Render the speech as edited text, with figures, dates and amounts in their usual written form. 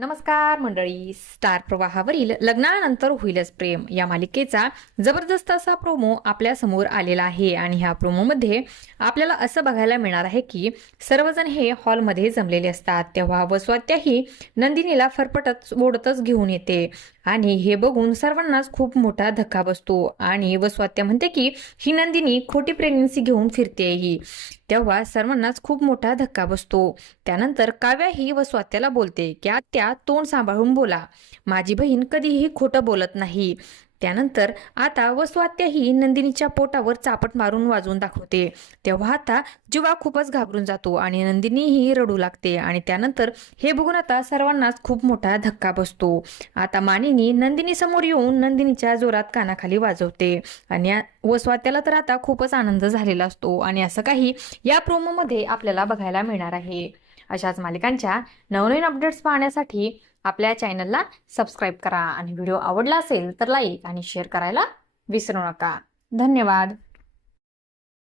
नमस्कार मंडळी. स्टार प्रवाहावरील लग्नानंतर होईलच प्रेम या मालिकेचा जबरदस्त असा प्रोमो आपल्या समोर आलेला आहे आणि ह्या प्रोमोमध्ये आपल्याला असं बघायला मिळणार आहे की सर्वजण हे हॉलमध्ये जमलेले असतात. तेव्हा वसवात्याही नंदिनीला फरफटत ओढतच घेऊन येते आणि हे बघून सर्वांनाच खूप मोठा धक्का बसतो आणि वसवात्या म्हणते की ही नंदिनी खोटी प्रेग्नन्सी घेऊन फिरते ही. तेव्हा सर्वांनाच खूप मोठा धक्का बसतो. त्यानंतर काव्या ही वसवात्याला बोलते की आत्या तोंड सांभाळून बोला, माझी बहीण कधीही खोटं बोलत नाही. त्यानंतर आता वसवात्या ही नंदिनीच्या पोटावर चापट मारून वाजवून दाखवते. तेव्हा आता जीवा खूपच घाबरून जातो आणि नंदिनी ही रडू लागते आणि त्यानंतर हे बघून आता सर्वांनाच खूप मोठा धक्का बसतो. आता मानिनी नंदिनी समोर येऊन नंदिनीच्या जोरात कानाखाली वाजवते आणि वसवात्याला तर आता खूपच आनंद झालेला असतो आणि असं काही या प्रोमोमध्ये आपल्याला बघायला मिळणार आहे. अशाच मालिकांच्या नवनवीन अपडेट्स पाहण्यासाठी आपल्या चॅनलला सबस्क्राईब करा आणि व्हिडिओ आवडला असेल तर लाईक आणि शेअर करायला विसरू नका. धन्यवाद.